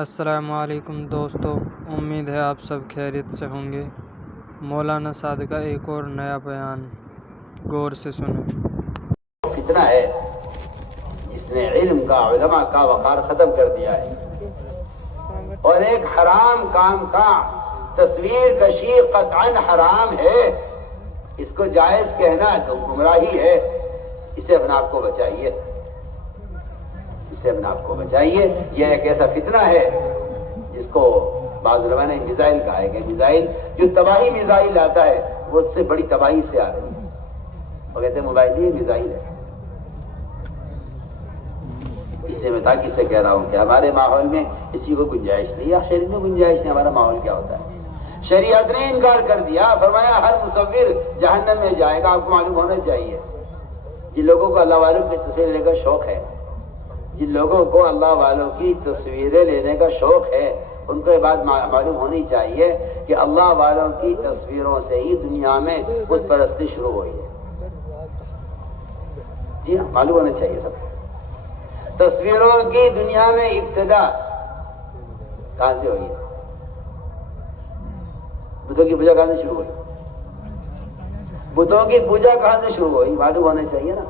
السلام علیکم دوستو، امید ہے آپ سب خیریت سے ہوں گے۔ مولانا سعد کا ایک اور نیا بیان غور سے سنیں۔ فتنہ ہے جس نے علم کا، علماء کا وقار ختم کر دیا ہے، اور ایک حرام کام کا تصویر کشی قطعاً حرام ہے، اس کو جائز کہنا تو گمراہی ہے۔ اسے اپنے آپ کو بچائیے، اسے اپنے آپ کو بچائیے۔ یہ ایک ایسا فتنہ ہے جس کو بعض علماء نے میزائل کہا ہے، کہ میزائل جو تباہی میزائل آتا ہے وہ اس سے بڑی تباہی سے آ رہی ہے، وہ کہتے ہیں موبائل ہی میزائل ہے۔ اس لیے میں تاکید سے کہہ رہا ہوں کہ ہمارے ماحول میں کسی کو گنجائش نہیں ہے، شریعت میں گنجائش نہیں۔ ہمارا ماحول کیا ہوتا ہے؟ شریعت نے انکار کر دیا، فرمایا ہر مصور جہنم میں جائے گا۔ آپ کو معلوم ہونا چاہیے، جن لوگوں کو اللہ والوں کی تصویر لینے کا شوق ہے، جن لوگوں کو اللہ والوں کی تصویریں لینے کا شوق ہے، ان کو یہ بات معلوم ہونی چاہیے کہ اللہ والوں کی تصویروں سے ہی دنیا میں بت پرستی شروع ہوئی ہے۔ جی ہاں، معلوم ہونا چاہیے سب کو۔ تصویروں کی دنیا میں ابتدا کہاں سے ہوئی ہے؟ بتوں کی پوجا کہاں سے شروع ہوئی؟ بتوں کی پوجا کہاں سے شروع ہوئی؟ معلوم ہونا چاہیے نا۔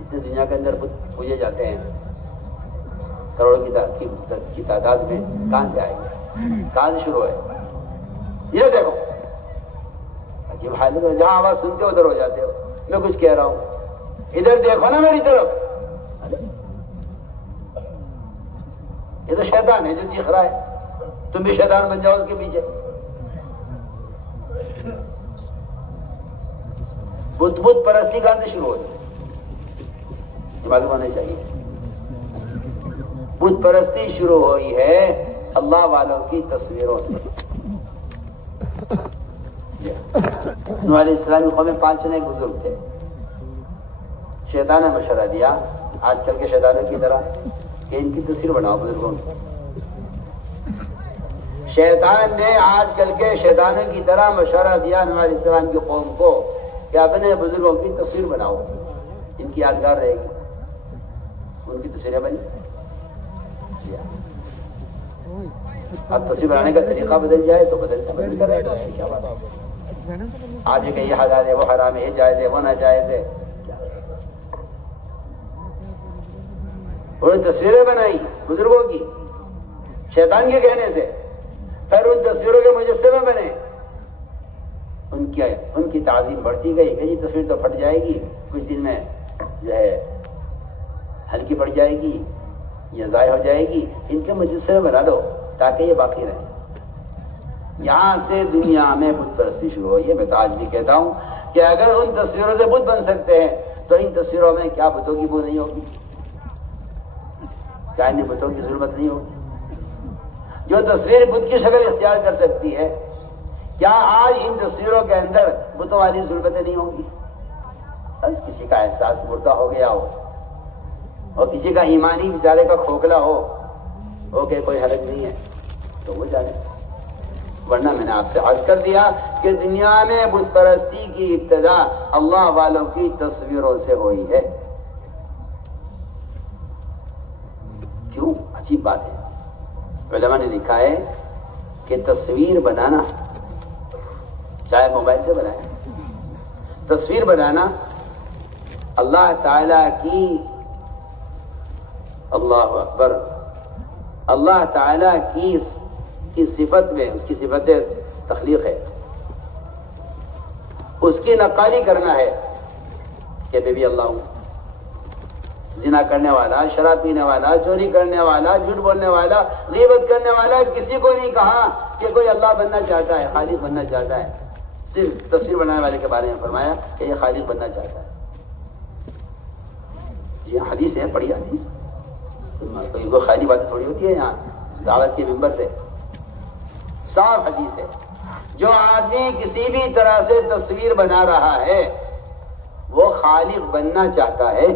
اتنے دنیا کے اندر بت پوجے جاتے ہیں، کروڑوں کی تعداد میں، کہاں سے آئے گے؟ کہاں سے شروع ہے؟ یہ دیکھو عجیب حال ہے، جہاں آواز سنتے ہو ادھر ہو جاتے ہو۔ میں کچھ کہہ رہا ہوں، ادھر دیکھو نا میری طرف۔ یہ تو شیطان ہے جو چیخ رہا ہے، تم بھی شیطان بن جاؤ اس کے پیچھے۔ بت پرستی کہاں سے شروع ہوئی؟ یہ معلوم ہونا چاہیے۔ بت پرستی شروع ہوئی ہے اللہ والوں کی تصویروں سے۔ نوح علیہ السلام کی قوم میں 5 جنے بزرگ تھے۔ شیطان نے مشورہ دیا آج کل کے شیطانوں کی طرح کہ ان کی تصویر بناؤ بزرگوں کی۔ شیطان نے آج کل کے شیطانوں کی طرح مشورہ دیا نوح علیہ السلام کی قوم کو کہ اپنے بزرگوں کی تصویر بناؤ، ان کی یادگار رہے گی۔ ان کی تصویریں بنی۔ اب تصویر بنانے کا طریقہ بدل جائے تو بدل کر رہے ہیں، کیا بات ہے؟ آج کہ یہ حلال ہے، وہ حرام ہے، یہ جائز ہے، وہ ناجائز ہے۔ انہوں نے تصویریں بنائی بزرگوں کی شیطان کے کہنے سے، پھر ان تصویروں کے مجسمے بنے۔ ان کی تعظیم بڑھتی گئی کہ یہ تصویر تو پھٹ جائے گی، کچھ دن میں جو ہے ہلکی پڑ جائے گی یا ضائع ہو جائے گی، ان کے مجسمے بنا دو تاکہ یہ باقی رہے۔ یہاں سے دنیا میں بت پرستی شروع ہوئی ہے۔ میں تو آج بھی کہتا ہوں کہ اگر ان تصویروں سے بت بن سکتے ہیں تو ان تصویروں میں کیا بتوں کی بو نہیں ہوگی؟ کیا ان بتوں کی ضرورت نہیں ہوگی؟ جو تصویر بت کی شکل اختیار کر سکتی ہے، کیا آج ان تصویروں کے اندر بتوں والی ضرورتیں نہیں ہوں گی؟ بس کسی کا احساس مردہ ہو گیا ہو اور کسی کا ایمانی بیچارے کا کھوکھلا ہو کہ کوئی حرج نہیں ہے تو وہ جانے۔ ورنہ میں نے آپ سے عرض کر دیا کہ دنیا میں بت پرستی کی ابتدا اللہ والوں کی تصویروں سے ہوئی ہے۔ کیوں؟ عجیب بات ہے۔ علماء نے لکھا ہے کہ تصویر بنانا، چاہے موبائل سے بنائیں، تصویر بنانا اللہ تعالی کی، اللہ اکبر، اللہ تعالی کی صفت میں، اس کی صفت تخلیق ہے، اس کی نقالی کرنا ہے کہ میں بھی اللہ ہوں۔ زنا کرنے والا، شراب پینے والا، چوری کرنے والا، جھوٹ بولنے والا، غیبت کرنے والا، کسی کو نہیں کہا کہ کوئی اللہ بننا چاہتا ہے، خالق بننا چاہتا ہے۔ صرف تصویر بنانے والے کے بارے میں فرمایا کہ یہ خالق بننا چاہتا ہے۔ یہ حدیث ہے، پڑھی حدیث، کوئی خالی باتیں تھوڑی ہوتی ہے یہاں دعوت کے ممبر سے، صاف حدیث ہے۔ جو آدمی کسی بھی طرح سے تصویر بنا رہا ہے وہ خالق بننا چاہتا ہے۔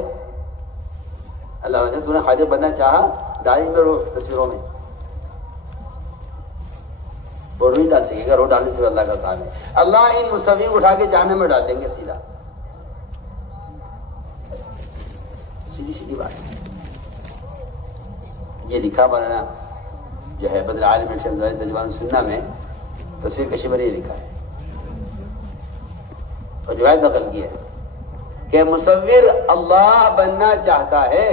اللہ نے تو نے خالق بننا چاہا، ڈالی میں رو تصویروں میں، وہ نہیں ڈال سکے گا، رو ڈالنے سے اللہ کا کام ہے۔ اللہ ان مصور اٹھا کے جہنم میں ڈال دیں گے سیدھا، سیدھی بات۔ یہ لکھا مولانا جو ہے بدر عالم تجوان سننا میں تصویر کشی پر یہ لکھا ہے اور جو ہے نقل کی ہے کہ مصور اللہ بننا چاہتا ہے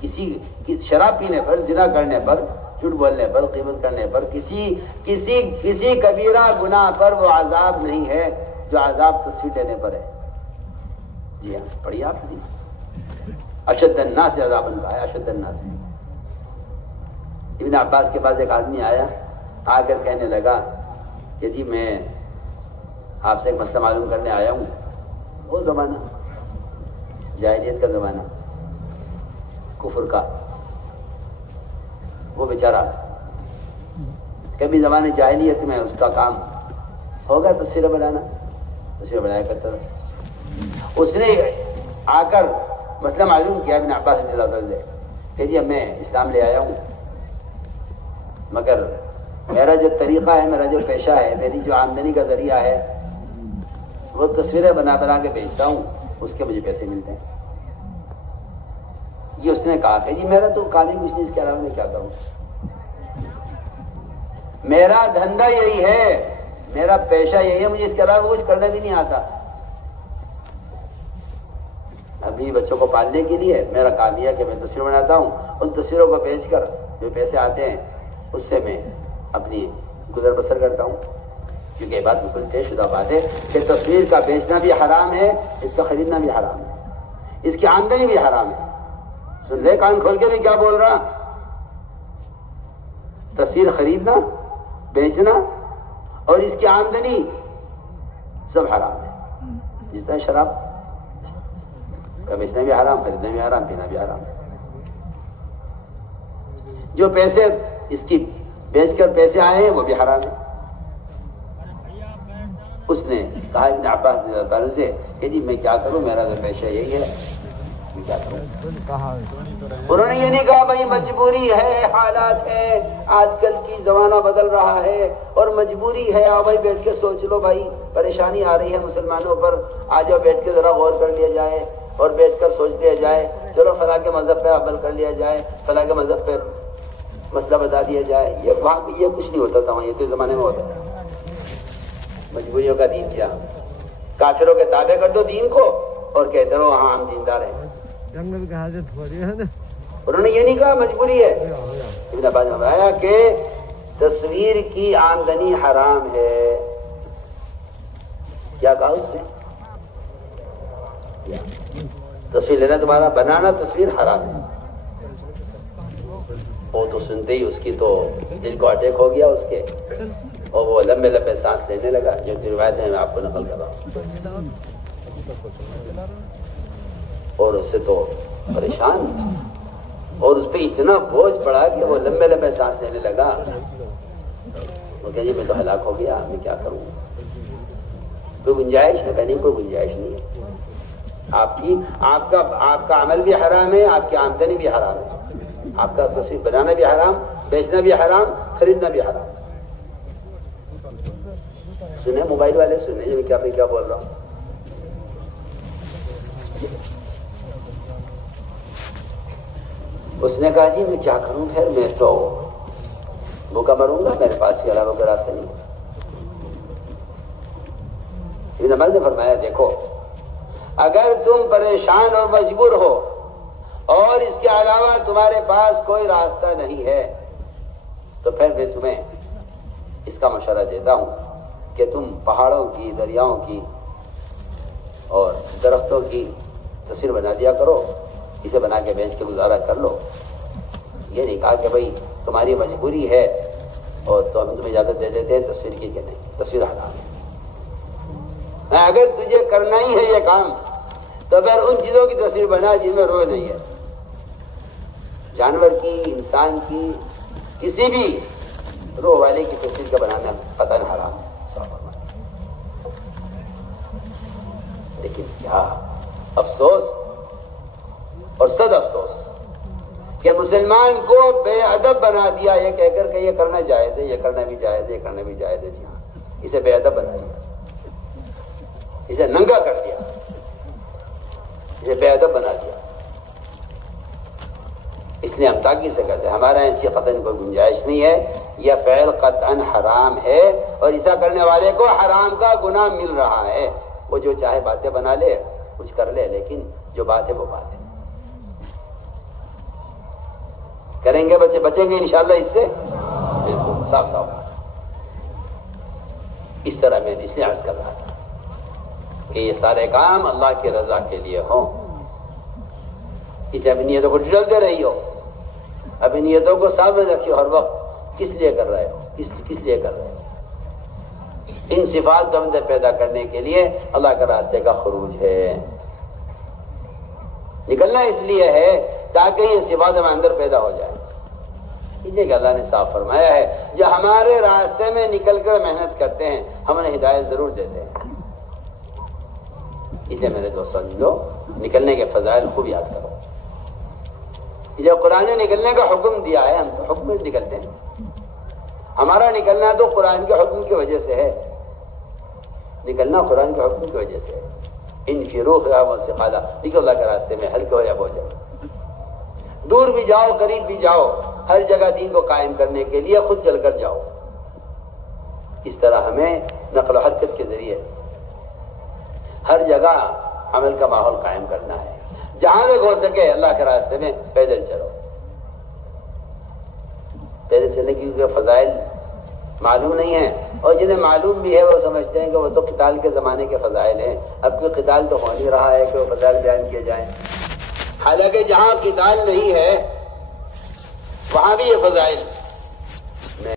کسی شراب پینے پر، زنا کرنے پر، جھوٹ بولنے پر، غیبت کرنے پر، کسی کبیرہ گناہ پر وہ عذاب نہیں ہے جو عذاب تصویر لینے پر ہے۔ جی ہاں، پڑھیے آپ حدیث، اشد الناس عذابا کا ہے، اشد الناس۔ ابن عباس کے پاس ایک آدمی آیا، آ کر کہنے لگا کہ جی میں آپ سے ایک مسئلہ معلوم کرنے آیا ہوں۔ وہ زمانہ جاہلیت کا زمانہ، کفر کا، وہ بیچارہ کبھی زمانے جاہلیت میں اس کا کام ہوگا تصویر بنانا، تصویر بنایا کرتا تھا۔ اس نے آ کر مسئلہ معلوم کیا ابن عباس رضی اللہ عنہ سے کہ جی اب میں اسلام لے آیا ہوں، مگر میرا جو طریقہ ہے، میرا جو پیشہ ہے، میری جو آمدنی کا ذریعہ ہے، وہ تصویریں بنا کے بیچتا ہوں، اس کے مجھے پیسے ملتے ہیں۔ یہ اس نے کہا کہ جی میرا تو کام ہی کچھ نہیں، اس کے علاوہ میں کیا کروں، میرا دھندا یہی ہے، میرا پیشہ یہی ہے، مجھے اس کے علاوہ کچھ کرنا بھی نہیں آتا۔ ابھی بچوں کو پالنے کے لیے میرا کام یہ ہے کہ میں تصویر بناتا ہوں، ان تصویروں کو بیچ کر جو پیسے آتے ہیں اس سے میں اپنی گزر بسر کرتا ہوں۔ کیونکہ یہ بات بالکل طے شدہ بات ہے کہ تصویر کا بیچنا بھی حرام ہے، اس کا خریدنا بھی حرام ہے، اس کی آمدنی بھی حرام ہے۔ سن لے کان کھول کے بھی کیا بول رہا، تصویر خریدنا، بیچنا اور اس کی آمدنی سب حرام ہے۔ جس طرح شراب کا بیچنا بھی حرام، خریدنا بھی حرام، پینا بھی حرام۔ جو پیسے اس کی بیچ کر پیسے آئے ہیں وہ بھی حرام ہے۔ اس نے کہا ابن عباس رضی اللہ عنہ سے کہ جی میں کیا کروں، میرا تو پیشہ یہی ہے، میں کیا کروں۔ انہوں نے یہ نہیں کہا بھائی مجبوری ہے، حالات ہے، آج کل کی زمانہ بدل رہا ہے اور مجبوری ہے، آؤ بھائی بیٹھ کے سوچ لو، بھائی پریشانی آ رہی ہے مسلمانوں پر، آ جاؤ بیٹھ کے ذرا غور کر لیا جائے اور بیٹھ کر سوچ لیا جائے، چلو فلاں کے مذہب پہ عمل کر لیا جائے، فلاں کے مذہب پہ مسئلہ بتا دیا جائے۔ یہ وہاں یہ کچھ نہیں ہوتا تھا، وہاں یہ تو زمانے میں ہوتا تھا۔ مجبوریوں کا دین کیا، کافروں کے تابع کر دو دین کو اور کہتے رہو ہاں ہم دیندار ہیں۔ جنگل کی حاجت ہو رہی ہے نا، انہوں نے یہ نہیں کہا مجبوری ہے۔ ابن عباس نے بتایا کہ تصویر کی آمدنی حرام ہے۔ کیا کہا اس نے، تصویر لینا تمہارا، بنانا تصویر حرام ہے۔ وہ تو سنتے ہی اس کی تو دل کو اٹیک ہو گیا اس کے، اور وہ لمبے لمبے سانس لینے لگا، جو روایتیں میں آپ کو نقل کر رہا ہوں۔ اور اس سے تو پریشان، اور اس پہ اتنا بوجھ پڑا کہ وہ لمبے لمبے سانس لینے لگا۔ وہ کہ جی میں تو ہلاک ہو گیا، میں کیا کروں، کوئی گنجائش ہے؟ کہ نہیں، کوئی گنجائش نہیں ہے۔ آپ کا عمل بھی حرام ہے، آپ کی آمدنی بھی حرام ہے، آپ کا تصویر بنانا بھی حرام، بیچنا بھی حرام، خریدنا بھی حرام۔ سنیں موبائل والے، سنیں میں کیا بول رہا ہوں۔ اس نے کہا جی میں کیا کروں، پھر میں تو بھوکا مروں گا، میرے پاس کے علاوہ کوئی راستہ نہیں۔ ابن عباس نے فرمایا دیکھو، اگر تم پریشان اور مجبور ہو اور اس کے علاوہ تمہارے پاس کوئی راستہ نہیں ہے تو پھر میں تمہیں اس کا مشورہ دیتا ہوں کہ تم پہاڑوں کی، دریاؤں کی اور درختوں کی تصویر بنا دیا کرو، اسے بنا کے بیچ کے گزارا کر لو۔ یہ نہیں کہا کہ بھائی تمہاری مجبوری ہے اور تو ہم تمہیں اجازت دے دیتے ہیں تصویر کی، کہ نہیں، تصویر حرام ہے۔ اگر تجھے کرنا ہی ہے یہ کام تو پھر ان چیزوں کی تصویر بنا جن میں روح نہیں ہے، جانور کی، انسان کی، کسی بھی روح والے کی تصویر کا بنانا قطعاً حرام ہے۔ لیکن کیا افسوس اور صد افسوس کہ مسلمان کو بے ادب بنا دیا، یہ کہہ کر کہ یہ کرنا جائز ہے، یہ کرنا بھی جائز ہے، یہ کرنا بھی جائز ہے۔ جی ہاں، اسے بے ادب بنا دیا، اسے ننگا کر دیا، اسے بے ادب بنا دیا۔ اس لیے ہم تاکید سے کرتے ہیں، ہمارا ایسی قطعاً کوئی گنجائش نہیں ہے، یہ فعل قطعاً حرام ہے اور ایسا کرنے والے کو حرام کا گناہ مل رہا ہے۔ وہ جو چاہے باتیں بنا لے، کچھ کر لے، لیکن جو بات ہے وہ بات ہے۔ کریں گے بچے، بچیں گے انشاءاللہ اس سے، بالکل صاف صاف۔ اس طرح میں اس لیے عرض کر رہا تھا کہ یہ سارے کام اللہ کی رضا کے لیے ہوں، اس لیے اپنی نیتوں کو ڈھلتے رہی ہو، اپنی نیتوں کو سامنے رکھیے ہر وقت، کس لیے کر رہے ہو، کس لیے کر رہے ہو۔ ان صفات کو اندر پیدا کرنے کے لیے اللہ کے راستے کا خروج ہے، نکلنا اس لیے ہے تاکہ یہ صفات ہمارے اندر پیدا ہو جائے۔ اس لیے کہ اللہ نے صاف فرمایا ہے جو ہمارے راستے میں نکل کر محنت کرتے ہیں ہم انہیں ہدایت ضرور دیتے ہیں۔ اس لیے میرے دوست سمجھو، نکلنے کے فضائل خوب یاد کرو۔ جو قرآن نے نکلنے کا حکم دیا ہے، ہم تو حکم میں نکلتے ہیں، ہمارا نکلنا تو قرآن کے حکم کی وجہ سے ہے، نکلنا قرآن کے حکم کی وجہ سے ہے۔ انفروا خفافا وثقالا، نکلو اللہ کے راستے میں، ہلکے ہو یا بوجھ، دور بھی جاؤ قریب بھی جاؤ، ہر جگہ دین کو قائم کرنے کے لیے خود چل کر جاؤ۔ اس طرح ہمیں نقل و حرکت کے ذریعے ہر جگہ عمل کا ماحول قائم کرنا ہے، جہاں تک ہو سکے اللہ کے راستے میں پیدل چلو۔ پیدل چلنے کی فضائل معلوم نہیں ہیں، اور جنہیں معلوم بھی ہے وہ سمجھتے ہیں کہ وہ تو قتال کے زمانے کے فضائل ہیں، اب کوئی قتال تو ہو نہیں رہا ہے کہ وہ فضائل بیان کیے جائیں، حالانکہ جہاں قتال نہیں ہے وہاں بھی یہ فضائل